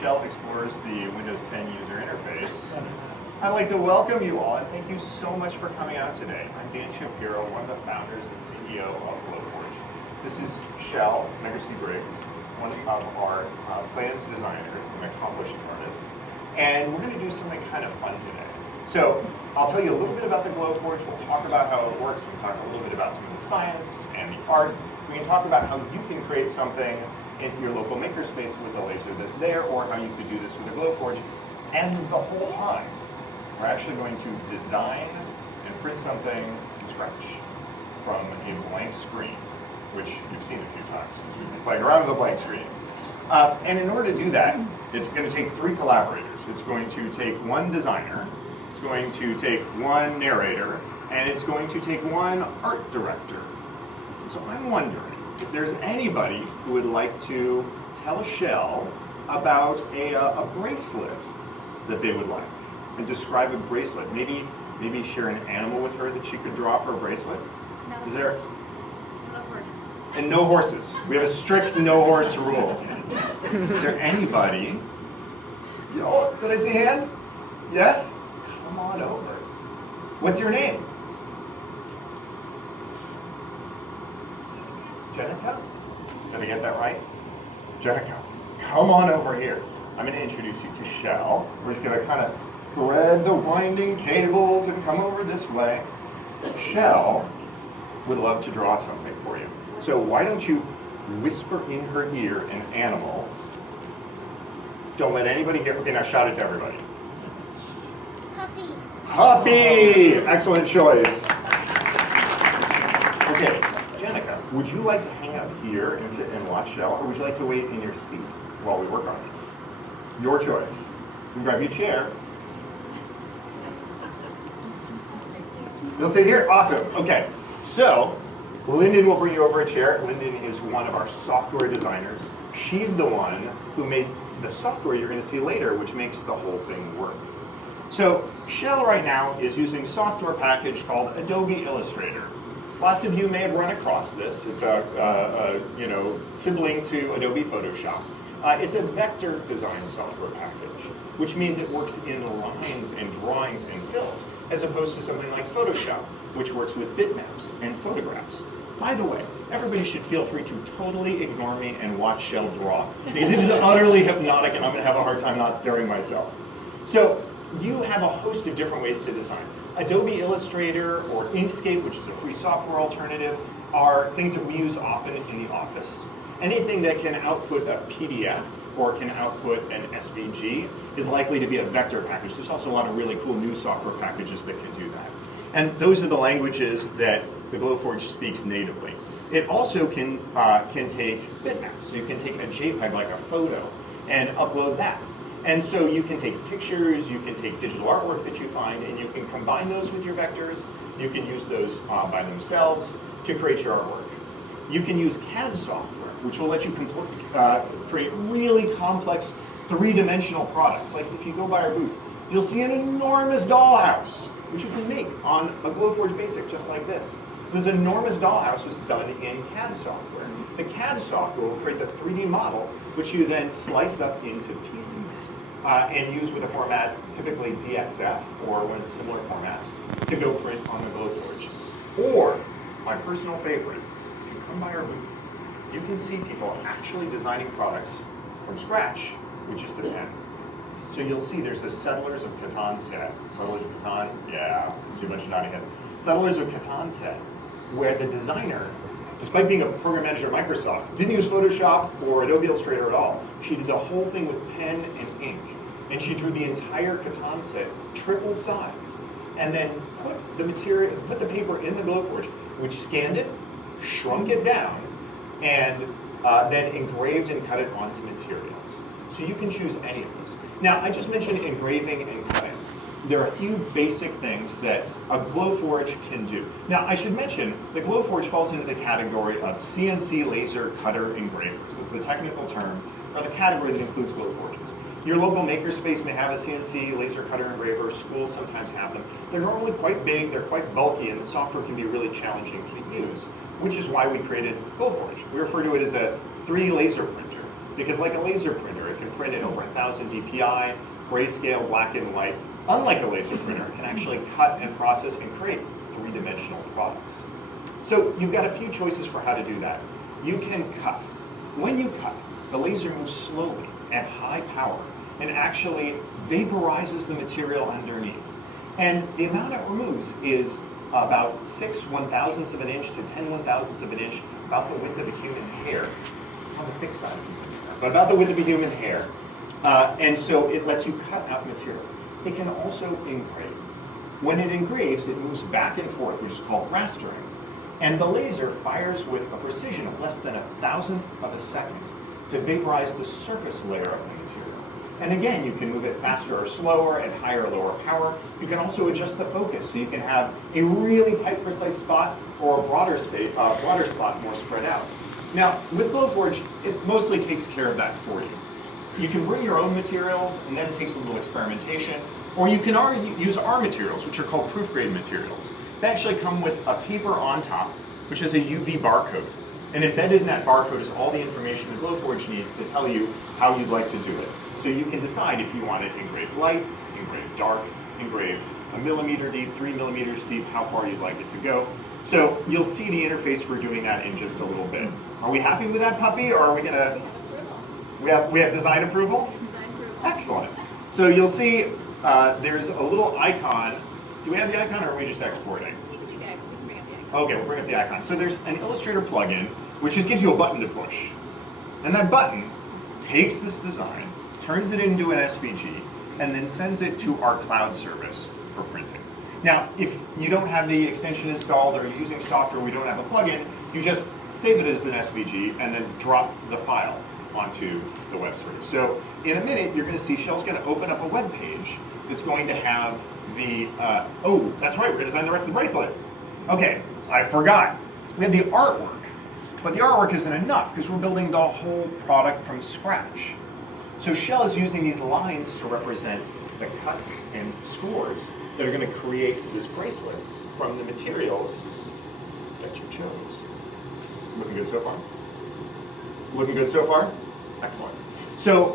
Shell explores the Windows 10 user interface, I'd like to welcome you all and thank you so much for coming out today. I'm Dan Shapiro, one of the founders and CEO of Glowforge. This is Shell Briggs, one of our plans designers and accomplished artists, and we're going to do something kind of fun today. So I'll tell you a little bit about the Glowforge. We'll talk about how it works. We'll talk a little bit about some of the science and the art. We can talk about how you can create something in your local makerspace with the laser that's there, or how you could do this with a Glowforge. And the whole time, we're actually going to design and print something from scratch from a blank screen, which you've seen a few times because we've been playing around with a blank screen. And in order to do that, it's going to take 3 collaborators. It's going to take 1 designer, it's going to take 1 narrator, and it's going to take 1 art director. So I'm wondering if there's anybody who would like to tell Shell about a bracelet that they would like, and describe a bracelet. Maybe share an animal with her that she could draw for a bracelet. No. Is there? No horse. And no horses. We have a strict no horse rule. Is there anybody? Oh, did I see a hand? Yes? Come on over. What's your name? Jenica? Did I get that right? Jenica, come on over here. I'm going to introduce you to Shell. We're just going to kind of thread the winding cables and come over this way. Shell would love to draw something for you. So why don't you whisper in her ear an animal. Don't let anybody hear. Okay, now shout it to everybody. Puppy. Puppy! Excellent choice. Okay, Jenica, would you like to hang out here and sit and watch Shell, or would you like to wait in your seat while we work on this? Your choice. You can grab your chair. You'll sit here? Awesome. Okay. So, Lyndon will bring you over a chair. Lyndon is one of our software designers. She's the one who made the software you're going to see later, which makes the whole thing work. So, Shell right now is using a software package called Adobe Illustrator. Lots of you may have run across this. It's a sibling to Adobe Photoshop. It's a vector design software package, which means it works in lines and drawings and fills, as opposed to something like Photoshop, which works with bitmaps and photographs. By the way, everybody should feel free to totally ignore me and watch Shell draw, because it is utterly hypnotic and I'm going to have a hard time not staring myself. So you have a host of different ways to design. Adobe Illustrator or Inkscape, which is a free software alternative, are things that we use often in the office. Anything that can output a PDF or can output an SVG is likely to be a vector package. There's also a lot of really cool new software packages that can do that. And those are the languages that the Glowforge speaks natively. It also can take bitmaps. So you can take a JPEG, like a photo, and upload that. And so you can take pictures, you can take digital artwork that you find, and you can combine those with your vectors. You can use those by themselves to create your artwork. You can use CAD software, which will let you create really complex 3-dimensional products. Like if you go by our booth, you'll see an enormous dollhouse, which you can make on a Glowforge Basic just like this. This enormous dollhouse was done in CAD software. The CAD software will create the 3D model, which you then slice up into pieces and use with a format, typically DXF or one of the similar formats, to go print on the Glowforge. Or, my personal favorite, if you come by our booth, you can see people actually designing products from scratch with just a pen. So you'll see there's a Settlers of Catan set. Settlers of Catan? Yeah, see a bunch of nodding heads. Settlers of Catan set, where the designer, despite being a program manager at Microsoft, didn't use Photoshop or Adobe Illustrator at all. She did the whole thing with pen and ink. And she drew the entire Catan set, triple size, and then put the paper in the Glowforge, which scanned it, shrunk it down, and then engraved and cut it onto materials. So you can choose any of those. Now, I just mentioned engraving and cutting. There are a few basic things that a Glowforge can do. Now, I should mention, the Glowforge falls into the category of CNC laser cutter engravers. It's the technical term, or the category that includes Glowforges. Your local makerspace may have a CNC laser cutter engraver. Schools sometimes have them. They're normally quite big, they're quite bulky, and the software can be really challenging to use, which is why we created Glowforge. We refer to it as a 3D laser printer, because like a laser printer, it can print at over 1,000 DPI, grayscale, black and white, unlike a laser printer, can actually cut and process and create three-dimensional products. So you've got a few choices for how to do that. You can cut. When you cut, the laser moves slowly at high power and actually vaporizes the material underneath. And the amount it removes is about 6 1,000ths of an inch to 10 1,000ths of an inch, about the width of a human hair, on the thick side of human hair, but about the width of a human hair. And so it lets you cut out materials. It can also engrave. When it engraves, it moves back and forth, which is called rastering. And the laser fires with a precision of less than 1,000th of a second to vaporize the surface layer of the material. And again, you can move it faster or slower at higher or lower power. You can also adjust the focus, so you can have a really tight, precise spot or a broader spot more spread out. Now, with Glowforge, it mostly takes care of that for you. You can bring your own materials, and then it takes a little experimentation, or you can use our materials, which are called proof-grade materials. They actually come with a paper on top, which has a UV barcode. And embedded in that barcode is all the information the Glowforge needs to tell you how you'd like to do it. So you can decide if you want it engraved light, engraved dark, engraved 1 millimeter deep, 3 millimeters deep, how far you'd like it to go. So you'll see the interface for doing that in just a little bit. Are we happy with that puppy, or are we gonna? We have design approval? Design approval. Excellent. So you'll see there's a little icon. Do we have the icon, or are we just exporting? You can do that. We can bring up the icon. Okay, we'll bring up the icon. So there's an Illustrator plugin, which just gives you a button to push. And that button takes this design, turns it into an SVG, and then sends it to our cloud service for printing. Now, if you don't have the extension installed or you're using software, we don't have a plugin, you just save it as an SVG and then drop the file onto the web service. So in a minute, you're going to see Shell's going to open up a web page that's going to have the, oh, that's right, we're going to design the rest of the bracelet. Okay, I forgot. We have the artwork, but the artwork isn't enough because we're building the whole product from scratch. So Shell is using these lines to represent the cuts and scores that are going to create this bracelet from the materials that you chose. Looking good so far? Looking good so far? Excellent. So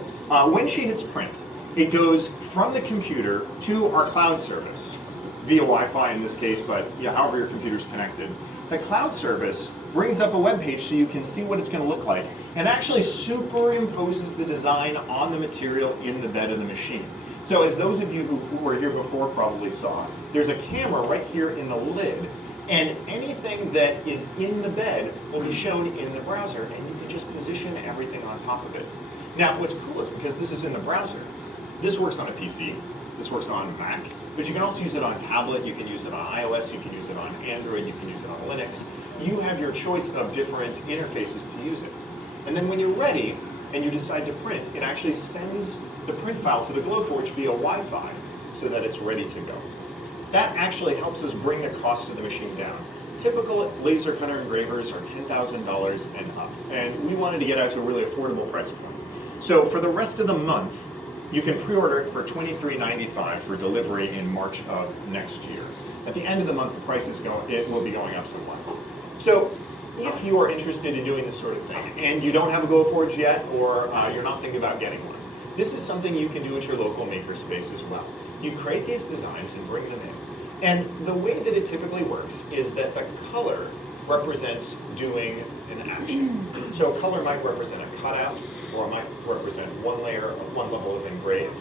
when she hits print, it goes from the computer to our cloud service, via Wi-Fi in this case, but yeah, however your computer's connected. The cloud service brings up a web page so you can see what it's going to look like, and actually superimposes the design on the material in the bed of the machine. So as those of you who were here before probably saw, there's a camera right here in the lid, and anything that is in the bed will be shown in the browser, and you can just position everything on top of it. Now, what's cool is because this is in the browser, this works on a PC, this works on Mac, but you can also use it on tablet, you can use it on iOS, you can use it on Android, you can use it on Linux. You have your choice of different interfaces to use it. And then when you're ready and you decide to print, it actually sends the print file to the Glowforge via Wi-Fi so that it's ready to go. That actually helps us bring the cost of the machine down. Typical laser cutter engravers are $10,000 and up, and we wanted to get out to a really affordable price point. So for the rest of the month, you can pre-order it for $23.95 for delivery in March of next year. At the end of the month, the price it will be going up somewhat. So if you are interested in doing this sort of thing, and you don't have a Glowforge yet, or you're not thinking about getting one, this is something you can do at your local makerspace as well. You create these designs and bring them in. And the way that it typically works is that the color represents doing an action. So color might represent a cutout, or it might represent one layer, one level of engrave.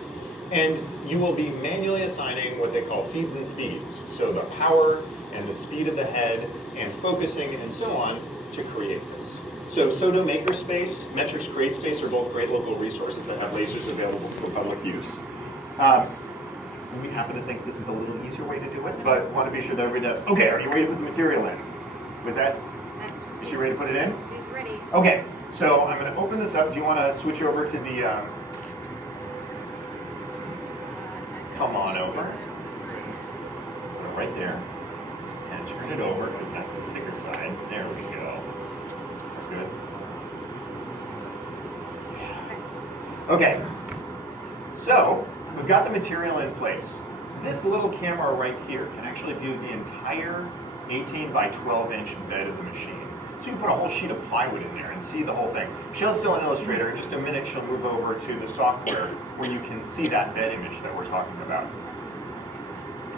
And you will be manually assigning what they call feeds and speeds. So the power and the speed of the head and focusing and so on to create this. So Sodo Makerspace, Metrics CreateSpace are both great local resources that have lasers available for public use. We happen to think this is a little easier way to do it, but want to be sure that everybody does. Okay, are you ready to put the material in? Is she ready to put it in? She's ready. Okay, so I'm going to open this up. Do you want to switch over to the, come on over, put it right there, and turn it over, because that's the sticker side. There we go. Is that good? Okay, so we've got the material in place. This little camera right here can actually view the entire 18 by 12 inch bed of the machine. So So you put a whole sheet of plywood in there and see the whole thing. Shell's still an illustrator. In just a minute, she'll move over to the software where you can see that bed image that we're talking about.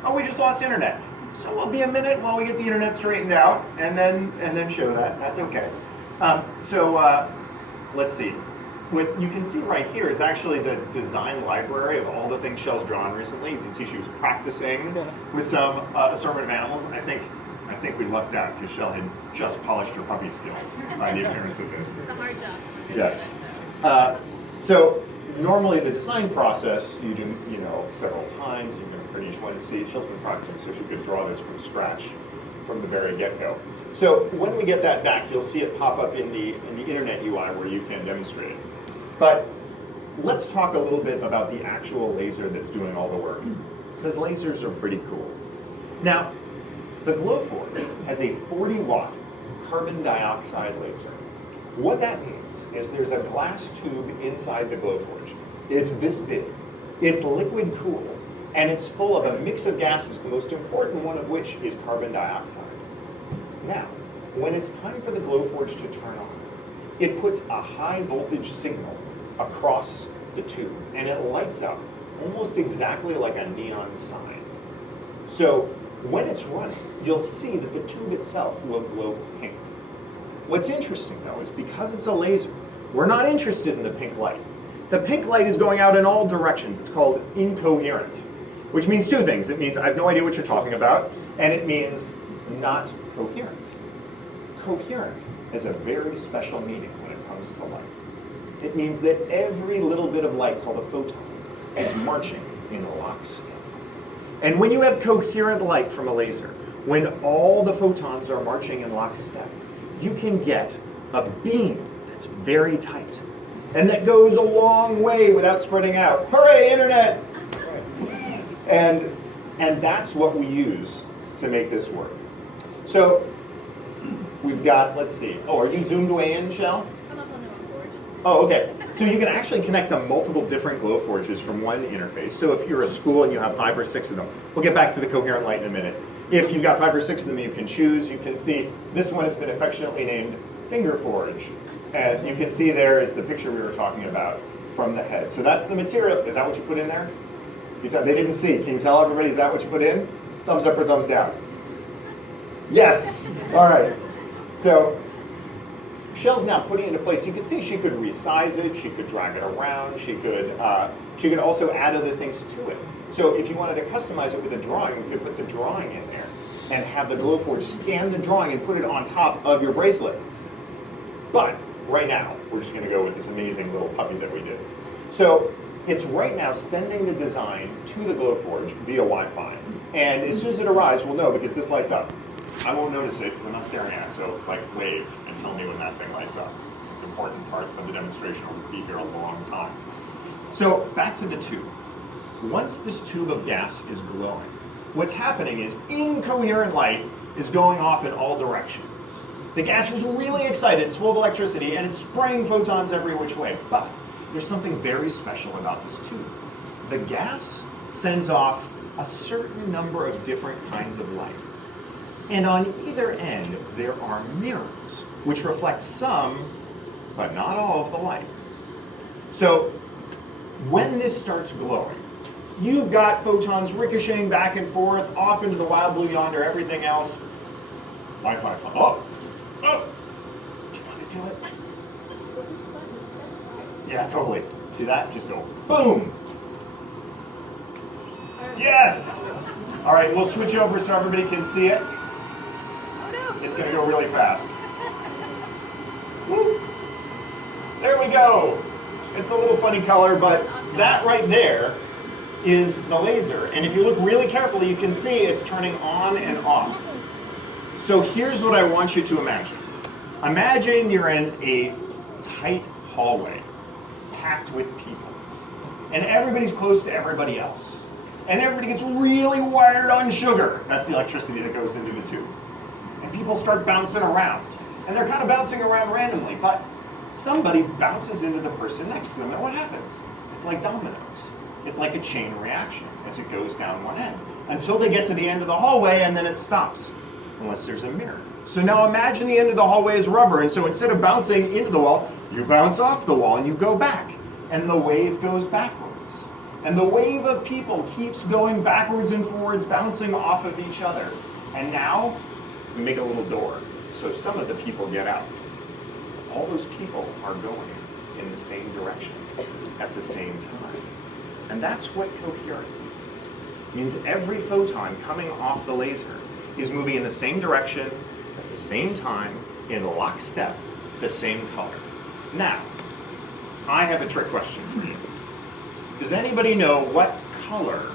Oh, we just lost internet. So we'll be a minute while we get the internet straightened out, and then show that. That's okay. Let's see. What you can see right here is actually the design library of all the things Shell's drawn recently. You can see she was practicing with some assortment of animals. I think we lucked out because Shell had just polished her puppy skills by the appearance of this. It's a hard job. Yes. So normally the design process you do several times. You're going to print each one and see. Shell's been practicing, so she could draw this from scratch from the very get-go. So when we get that back, you'll see it pop up in the internet UI where you can demonstrate it. But let's talk a little bit about the actual laser that's doing all the work, because lasers are pretty cool. Now, the Glowforge has a 40-watt carbon dioxide laser. What that means is there's a glass tube inside the Glowforge. It's this big. It's liquid cooled, and it's full of a mix of gases, the most important one of which is carbon dioxide. Now, when it's time for the Glowforge to turn on, it puts a high voltage signal across the tube, and it lights up almost exactly like a neon sign. So when it's running, you'll see that the tube itself will glow pink. What's interesting though is because it's a laser, we're not interested in the pink light. The pink light is going out in all directions. It's called incoherent, which means two things. It means I have no idea what you're talking about, and it means not coherent. Coherent has a very special meaning when it comes to light. It means that every little bit of light, called a photon, is marching in lockstep. And when you have coherent light from a laser, when all the photons are marching in lockstep, you can get a beam that's very tight and that goes a long way without spreading out. Hooray, internet! And that's what we use to make this work. So we've got, let's see. Oh, are you zoomed way in, Shell? I'm also on the wrong board. Oh, okay. So you can actually connect to multiple different Glowforges from one interface. So if you're a school and you have 5 or 6 of them, we'll get back to the coherent light in a minute. If you've got 5 or 6 of them, you can choose. You can see this one has been affectionately named Fingerforge. And you can see there is the picture we were talking about from the head. So that's the material. Is that what you put in there? They didn't see. Can you tell everybody, is that what you put in? Thumbs up or thumbs down? Yes. All right. So Shell's now putting it into place. You can see she could resize it. She could drag it around. She could also add other things to it. So if you wanted to customize it with a drawing, you could put the drawing in there and have the Glowforge scan the drawing and put it on top of your bracelet. But right now, we're just going to go with this amazing little puppy that we did. So it's right now sending the design to the Glowforge via Wi-Fi. And as soon as it arrives, we'll know because this lights up. I won't notice it because I'm not staring at it, so like wave and tell me when that thing lights up. It's an important part of the demonstration. We'll be here a long time. So back to the tube. Once this tube of gas is glowing, what's happening is incoherent light is going off in all directions. The gas is really excited, it's full of electricity, and it's spraying photons every which way. But there's something very special about this tube. The gas sends off a certain number of different kinds of light. And on either end, there are mirrors, which reflect some, but not all of the light. So when this starts glowing, you've got photons ricocheting back and forth, off into the wild blue yonder, everything else. Wi-Fi. Oh! Oh! Do you want to do it? Yeah, totally. See that? Just go boom! Yes! All right, we'll switch over so everybody can see it. It's going to go really fast. Woo. There we go. It's a little funny color, but that right there is the laser. And if you look really carefully, you can see it's turning on and off. So here's what I want you to imagine. Imagine you're in a tight hallway, packed with people. And everybody's close to everybody else. And everybody gets really wired on sugar. That's the electricity that goes into the tube. And people start bouncing around. And they're kind of bouncing around randomly, but somebody bounces into the person next to them, and what happens? It's like dominoes. It's like a chain reaction as it goes down one end, until they get to the end of the hallway, and then it stops, unless there's a mirror. So now imagine the end of the hallway is rubber, and so instead of bouncing into the wall, you bounce off the wall and you go back, and the wave goes backwards. And the wave of people keeps going backwards and forwards, bouncing off of each other. And now we make a little door, so some of the people get out. All those people are going in the same direction at the same time. And that's what coherent means. It means every photon coming off the laser is moving in the same direction at the same time in lockstep, the same color. Now, I have a trick question for you. Does anybody know what color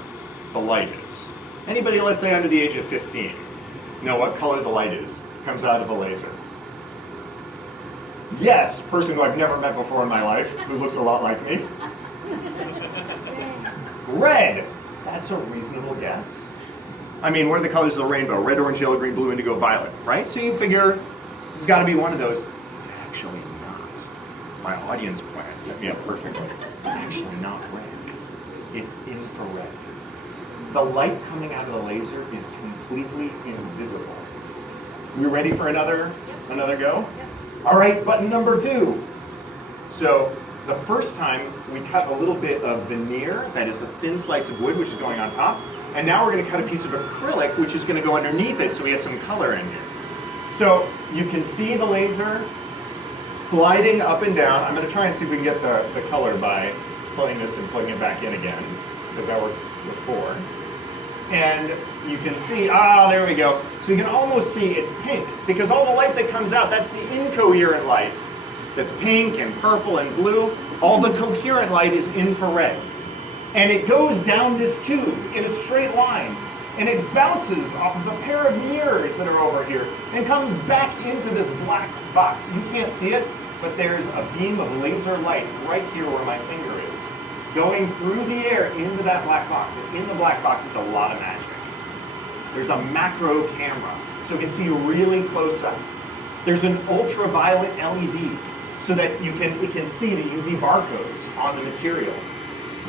the light is? Anybody, let's say under the age of 15, know what color the light is? Comes out of a laser. Yes, person who I've never met before in my life, who looks a lot like me. Red. That's a reasonable guess. I mean, what are the colors of the rainbow? Red, orange, yellow, green, blue, indigo, violet, right? So you figure it's got to be one of those. It's actually not. My audience plan set me up perfectly. It's actually not red. It's infrared. The light coming out of the laser is completely invisible. You ready for another go? Yep. All right, button number 2. So the first time we cut a little bit of veneer, that is a thin slice of wood, which is going on top. And now we're going to cut a piece of acrylic, which is going to go underneath it, so we get some color in here. So you can see the laser sliding up and down. I'm going to try and see if we can get the color by pulling this and plugging it back in again, because that worked before. And you can see, there we go. So you can almost see it's pink, because all the light that comes out, that's the incoherent light. That's pink and purple and blue. All the coherent light is infrared. And it goes down this tube in a straight line. And it bounces off of a pair of mirrors that are over here and comes back into this black box. You can't see it, but there's a beam of laser light right here where my finger is, going through the air into that black box. And in the black box is a lot of magic. There's a macro camera, so you can see really close up. There's an ultraviolet LED, so that it can see the UV barcodes on the material.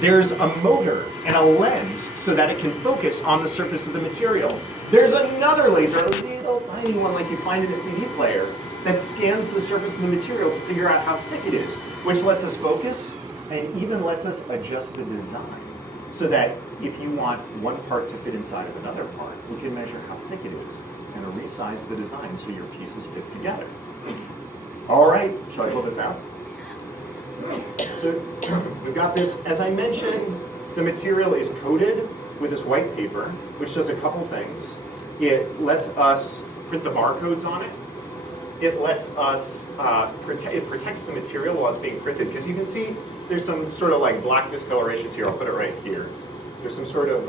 There's a motor and a lens so that it can focus on the surface of the material. There's another laser, a little tiny one like you find in a CD player, that scans the surface of the material to figure out how thick it is, which lets us focus and even lets us adjust the design. So that if you want one part to fit inside of another part, we can measure how thick it is and resize the design so your pieces fit together. All right, shall I pull this out? So we've got this, as I mentioned, the material is coated with this white paper, which does a couple things. It lets us print the barcodes on it. It lets us, it protects the material while it's being printed, because you can see there's some sort of like black discolorations here. I'll put it right here. There's some sort of,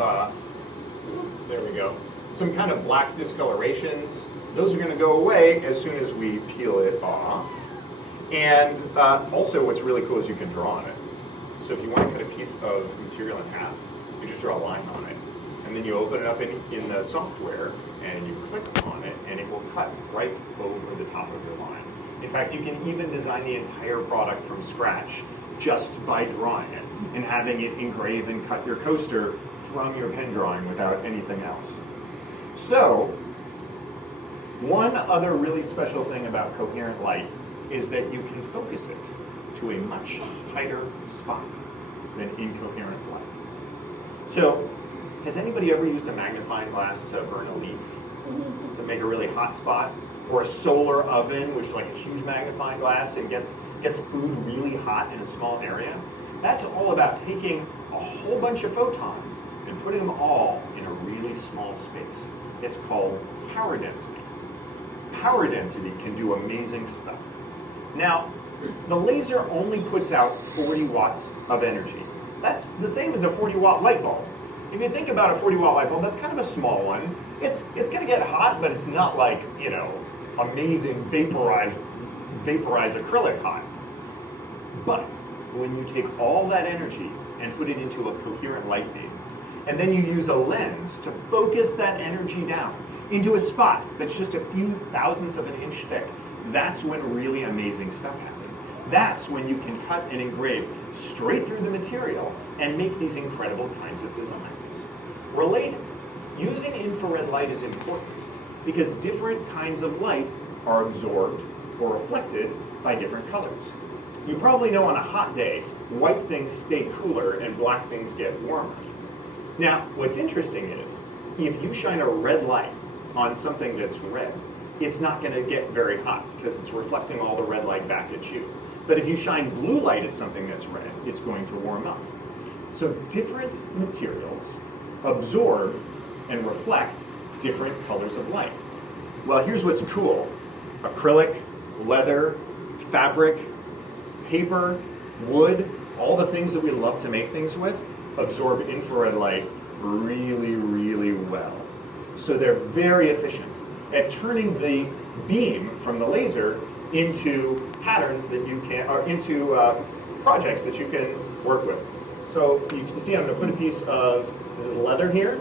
there we go, some kind of black discolorations. Those are going to go away as soon as we peel it off. And also what's really cool is you can draw on it. So if you want to cut a piece of material in half, you just draw a line on it. And then you open it up in the software and you click on it and it will cut right over the top of your line. In fact, you can even design the entire product from scratch just by drawing it and having it engrave and cut your coaster from your pen drawing without anything else. So, one other really special thing about coherent light is that you can focus it to a much tighter spot than incoherent light. So, has anybody ever used a magnifying glass to burn a leaf? To make a really hot spot? Or a solar oven, which is like a huge magnifying glass and gets food really hot in a small area? That's all about taking a whole bunch of photons and putting them all in a really small space. It's called power density. Power density can do amazing stuff. Now, the laser only puts out 40 watts of energy. That's the same as a 40-watt light bulb. If you think about a 40-watt light bulb, that's kind of a small one. It's going to get hot, but it's not like, amazing vaporized acrylic hot. But when you take all that energy and put it into a coherent light beam, and then you use a lens to focus that energy down into a spot that's just a few thousandths of an inch thick, that's when really amazing stuff happens. That's when you can cut and engrave straight through the material and make these incredible kinds of designs. Related, using infrared light is important Because different kinds of light are absorbed or reflected by different colors. You probably know on a hot day, white things stay cooler and black things get warmer. Now, what's interesting is, if you shine a red light on something that's red, it's not going to get very hot because it's reflecting all the red light back at you. But if you shine blue light at something that's red, it's going to warm up. So different materials absorb and reflect different colors of light. Well, here's what's cool. Acrylic, leather, fabric, paper, wood, all the things that we love to make things with absorb infrared light really, really well. So they're very efficient at turning the beam from the laser into patterns that you can, or into projects that you can work with. So you can see I'm going to put a piece of, this is leather here,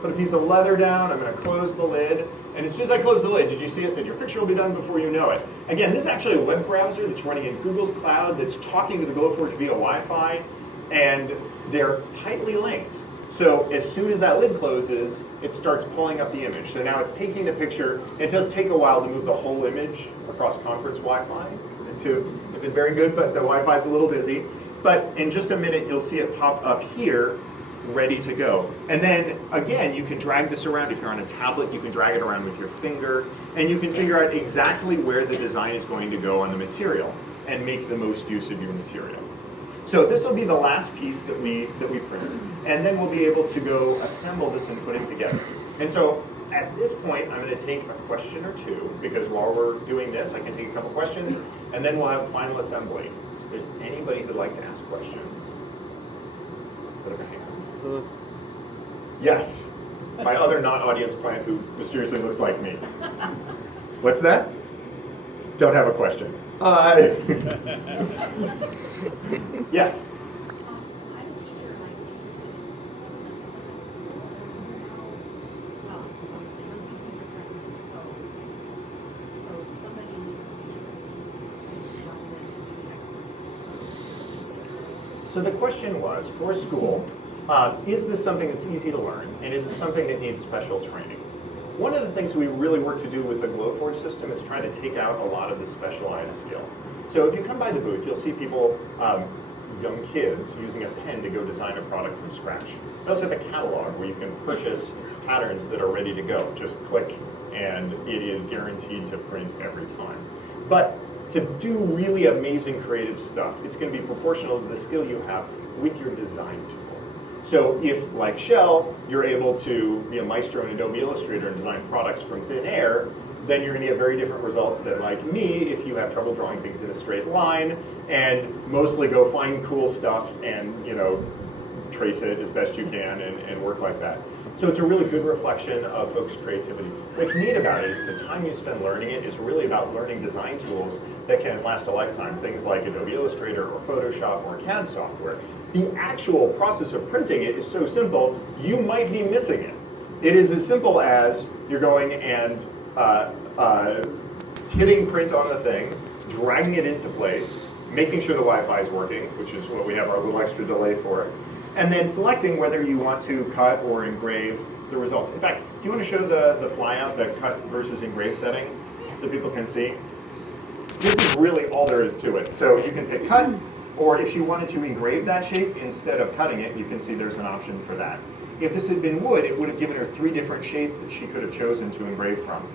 put a piece of leather down, I'm going to close the lid, and as soon as I close the lid, did you see it said your picture will be done before you know it. Again, this is actually a web browser that's running in Google's cloud that's talking to the Glowforge via Wi-Fi, and they're tightly linked. So as soon as that lid closes, it starts pulling up the image. So now it's taking the picture. It does take a while to move the whole image across conference Wi-Fi. It's been very good, but the Wi-Fi is a little busy. But in just a minute, you'll see it pop up here, ready to go. And then again, you can drag this around. If you're on a tablet, you can drag it around with your finger, and you can figure out exactly where the design is going to go on the material and make the most use of your material. So this will be the last piece that we print, and then we'll be able to go assemble this and put it together. And so at this point, I'm going to take a question or two, because while we're doing this, I can take a couple questions, and then we'll have a final assembly. So if there's anybody who'd like to ask questions, put up your hand. Yes, my other non-audience plant who mysteriously looks like me. What's that? Don't have a question. Yes. I'm a teacher and I'm interested in this at the school. There's how, obviously it must be user friendly, so somebody needs to be trained on this and be an expert. So the question was, for school, is this something that's easy to learn, and is it something that needs special training? One of the things we really work to do with the Glowforge system is try to take out a lot of the specialized skill. So if you come by the booth, you'll see people, young kids, using a pen to go design a product from scratch. We also have a catalog where you can purchase patterns that are ready to go. Just click, and it is guaranteed to print every time. But to do really amazing creative stuff, it's going to be proportional to the skill you have with your design tool. So if, like Shell, you're able to be a maestro in Adobe Illustrator and design products from thin air, then you're going to get very different results than, like me, if you have trouble drawing things in a straight line and mostly go find cool stuff and, you know, trace it as best you can and work like that. So it's a really good reflection of folks' creativity. What's neat about it is the time you spend learning it is really about learning design tools that can last a lifetime, things like Adobe Illustrator or Photoshop or CAD software. The actual process of printing it is so simple, you might be missing it. It is as simple as you're going and hitting print on the thing, dragging it into place, making sure the Wi-Fi is working, which is what we have our little extra delay for, and then selecting whether you want to cut or engrave the results. In fact, do you want to show the flyout, the cut versus engrave setting, so people can see? This is really all there is to it. So you can pick cut, or if you wanted to engrave that shape instead of cutting it, you can see there's an option for that. If this had been wood, it would have given her 3 different shades that she could have chosen to engrave from.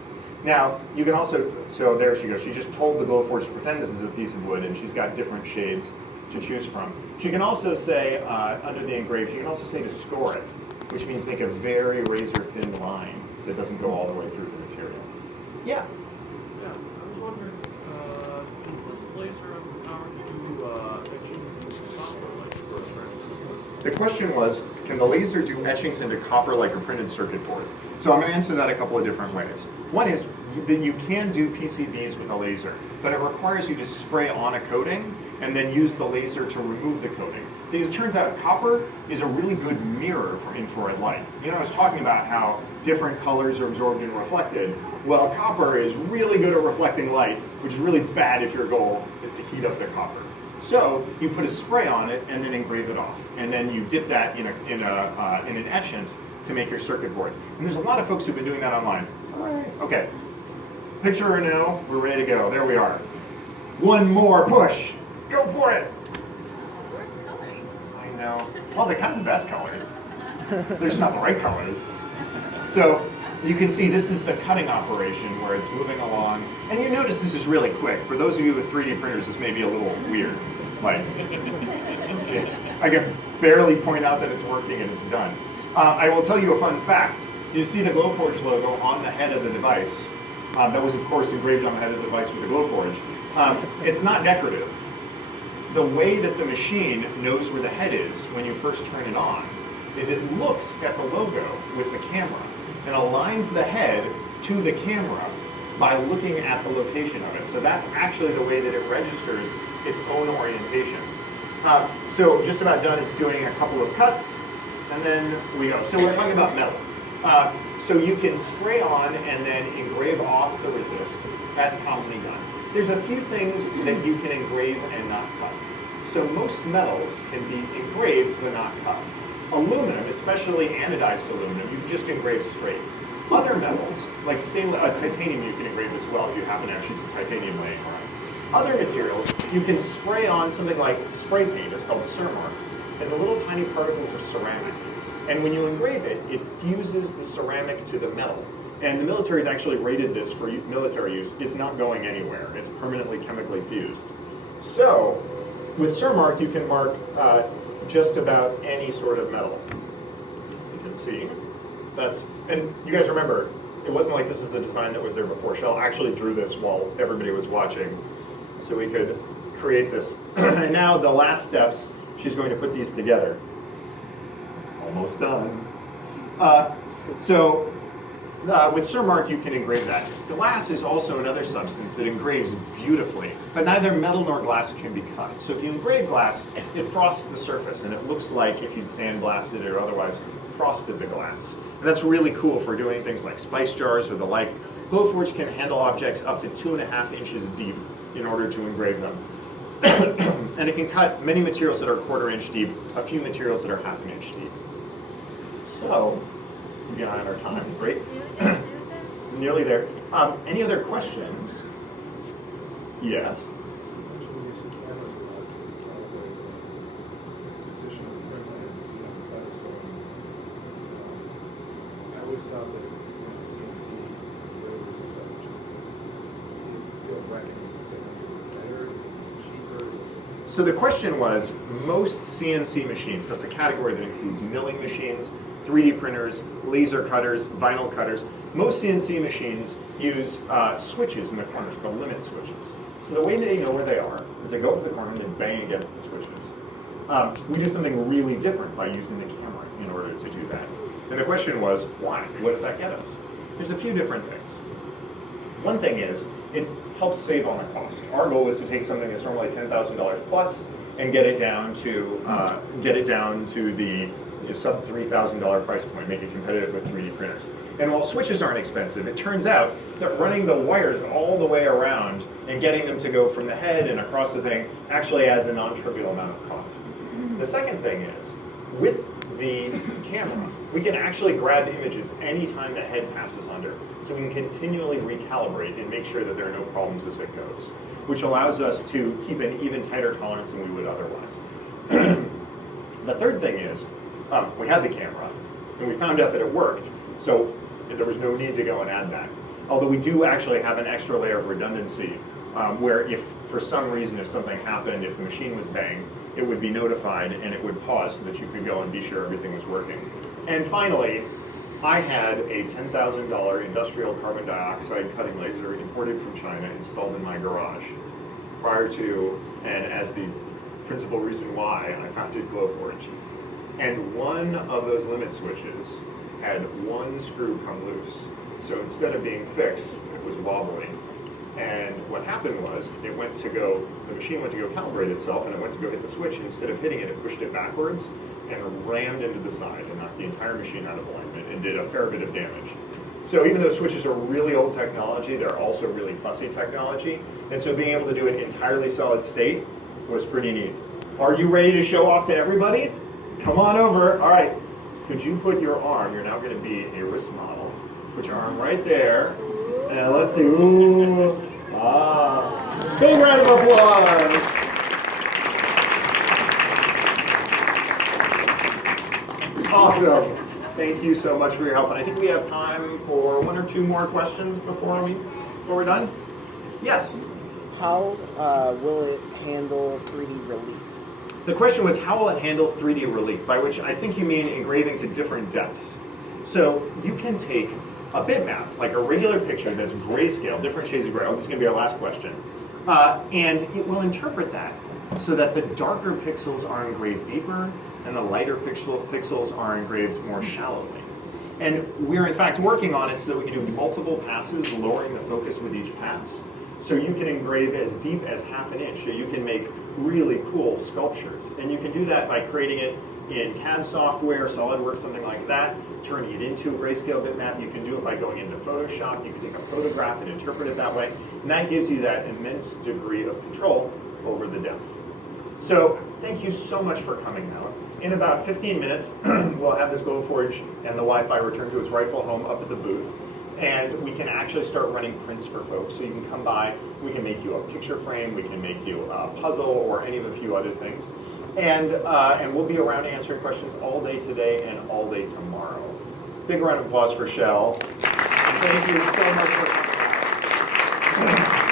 Now, you can also, so there she goes. She just told the Glowforge to pretend this is a piece of wood, and she's got different shades to choose from. She can also say, under the engrave, she can also say to score it, which means make a very razor-thin line that doesn't go all the way through the material. Yeah? Yeah, I was wondering, is this laser empowered to do etchings in copper like for a printed? The question was, can the laser do etchings into copper like a printed circuit board? So I'm going to answer that a couple of different ways. One is that you can do PCBs with a laser, but it requires you to spray on a coating and then use the laser to remove the coating. Because it turns out copper is a really good mirror for infrared light. You know, I was talking about how different colors are absorbed and reflected. Well, copper is really good at reflecting light, which is really bad if your goal is to heat up the copper. So you put a spray on it and then engrave it off, and then you dip that in an etchant to make your circuit board. And there's a lot of folks who've been doing that online. All right. Okay. Picture her now. We're ready to go. There we are. One more push. Go for it. Where's the colors? I know. Well, they're kind of the best colors. They're just not the right colors. So you can see this is the cutting operation where it's moving along. And you notice this is really quick. For those of you with 3D printers, this may be a little weird. Like, I can barely point out that it's working and it's done. I will tell you a fun fact. You see the Glowforge logo on the head of the device. That was, of course, engraved on the head of the device with the Glowforge. It's not decorative. The way that the machine knows where the head is when you first turn it on is it looks at the logo with the camera and aligns the head to the camera by looking at the location of it. So that's actually the way that it registers its own orientation. So just about done. It's doing a couple of cuts, and then we go. So we're talking about metal. So you can spray on and then engrave off the resist. That's commonly done. There's a few things that you can engrave and not cut. So most metals can be engraved but not cut. Aluminum, especially anodized aluminum, you can just engrave straight. Other metals, like titanium, you can engrave as well if you happen to have sheets of titanium laying around. Other materials, you can spray on something like spray paint. It's called Cermark. It's little tiny particles of ceramic. And when you engrave it, it fuses the ceramic to the metal. And the military's actually rated this for military use. It's not going anywhere. It's permanently chemically fused. So, with Cermark, you can mark just about any sort of metal. You can see and you guys remember, it wasn't like this was a design that was there before. Shell actually drew this while everybody was watching, so we could create this. And now the last steps, she's going to put these together. Almost done. With Cermark, you can engrave that. Glass is also another substance that engraves beautifully, but neither metal nor glass can be cut. So if you engrave glass, it frosts the surface, and it looks like if you'd sandblasted it or otherwise frosted the glass. And that's really cool for doing things like spice jars or the like. Glowforge can handle objects up to 2.5 inches deep in order to engrave them. And it can cut many materials that are 1/4 inch deep, a few materials that are 1/2 inch deep. So, we're behind our time. Great. Nearly there. Any other questions? Yes. Actually, using cameras a lot to calibrate the position of the print head and see how the cut is going. I always thought that CNC engravers and stuff just feel reckoning. Is it better? Is it cheaper? So the question was, most CNC machines, that's a category that includes milling machines, 3D printers, laser cutters, vinyl cutters. Most CNC machines use switches in the corners called limit switches. So the way they know where they are is they go up to the corner and they bang against the switches. We do something really different by using the camera in order to do that. And the question was, why? What does that get us? There's a few different things. One thing is, it helps save on the cost. Our goal is to take something that's normally $10,000 plus and get it down to the sub $3,000 price point, make it competitive with 3D printers. And while switches aren't expensive, it turns out that running the wires all the way around and getting them to go from the head and across the thing actually adds a non-trivial amount of cost. The second thing is, with the camera, we can actually grab images anytime the head passes under. So we can continually recalibrate and make sure that there are no problems as it goes, which allows us to keep an even tighter tolerance than we would otherwise. The third thing is, we had the camera, and we found out that it worked, so there was no need to go and add that. Although we do actually have an extra layer of redundancy, where if for some reason, if something happened, if the machine was banged, it would be notified and it would pause so that you could go and be sure everything was working. And finally, I had a $10,000 industrial carbon dioxide cutting laser imported from China installed in my garage prior to, and as the principal reason why I founded Glowforge. And one of those limit switches had one screw come loose. So instead of being fixed, it was wobbling. And what happened was, the machine went to go calibrate itself, and it went to go hit the switch. Instead of hitting it, it pushed it backwards and rammed into the side and knocked the entire machine out of alignment and did a fair bit of damage. So even though switches are really old technology, they're also really fussy technology. And so being able to do it entirely solid state was pretty neat. Are you ready to show off to everybody? Come on over. All right. Could you put your arm, you're now going to be a wrist model. Put your arm right there. And let's see. Ooh. Ah. Big round of applause. Awesome. Thank you so much for your help. And I think we have time for one or two more questions before we're done. Yes. How will it handle 3D relief? The question was, how will it handle 3D relief? By which I think you mean engraving to different depths. So you can take a bitmap, like a regular picture that's grayscale, different shades of gray. Oh, this is going to be our last question. And it will interpret that so that the darker pixels are engraved deeper and the lighter pixels are engraved more shallowly. And we're in fact working on it so that we can do multiple passes, lowering the focus with each pass. So you can engrave as deep as half an inch. So you can make really cool sculptures. And you can do that by creating it in CAD software, SolidWorks, something like that, turning it into a grayscale bitmap. You can do it by going into Photoshop. You can take a photograph and interpret it that way. And that gives you that immense degree of control over the depth. So thank you so much for coming out. In about 15 minutes, we'll have this Glowforge and the Wi-Fi return to its rightful home up at the booth. And we can actually start running prints for folks. So you can come by, we can make you a picture frame, we can make you a puzzle, or any of a few other things. And we'll be around answering questions all day today and all day tomorrow. Big round of applause for Shell. Thank you so much for coming out.